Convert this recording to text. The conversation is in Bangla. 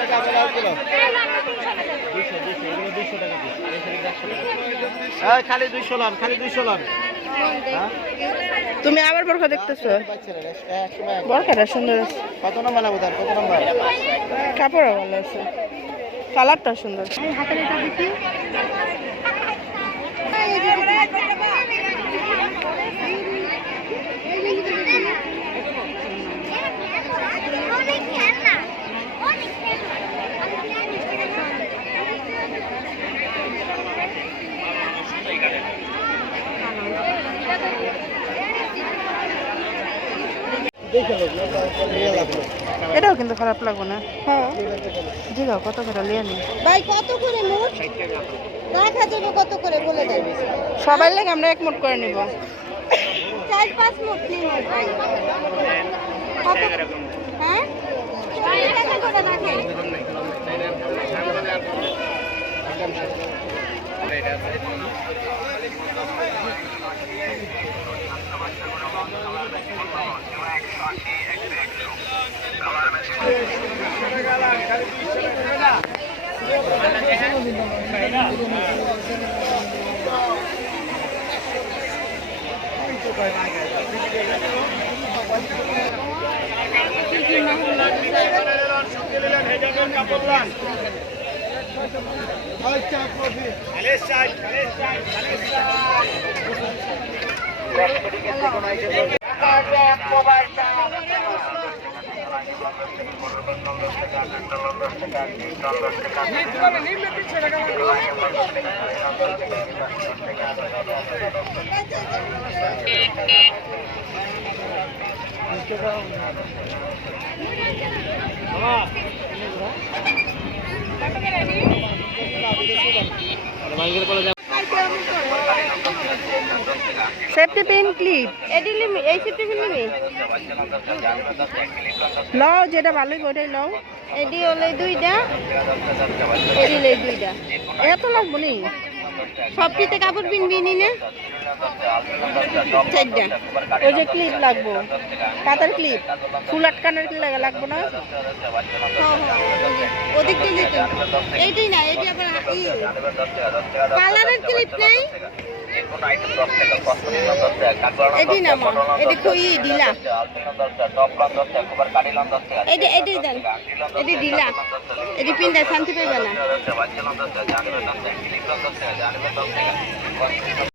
টাকা বেলা কিলো 200 এগুলো 200 টাকা পিস খালি 200 লন খালি 200 লন। তুমি আবার বরখা দেখতেছো? বরখাটা সুন্দর আছে। কত নম্বর নেবো তার? কত নম্বর? কাপড়ও ভালো আছে, কালারটা সুন্দর। হাতের এটা দেখি। এটাও কিন্তু খারাপ লাগবে না। হ্যাঁ জিগাও কত করে লিয়ে নি ভাই কত করে মোট? দেখা যাবে কত করে বলে দেন। সবাই লাগে আমরা এক মুঠ করে নিব। 4-5 মুঠ নিন ভাই। কত? হ্যাঁ 40 টাকা করে রাখেন। সেফটি পিন ক্লিপ এডি লিমি এই সেফটি পিন লিমি লও, যেটা ভালোই ওটাই লও। এডি হলে 2টা, এডি হলে 2টা। এত লাগবো নি? সবটিতে কাপড় বিনবিনি না 4টা। ওই যে ক্লিপ লাগবো, কাতার ক্লিপ, ফুল আটকানোর কি লাগবো না? হ্যাঁ ওদিক দিয়ে যেত। এইটাই না, এটি আবার কালারের ক্লিপ নাই। এটি না মা, এটি কই দিলা। এটি দেন, এটি দিলা, এটি পিন্ডা শান্তি পাইবে না।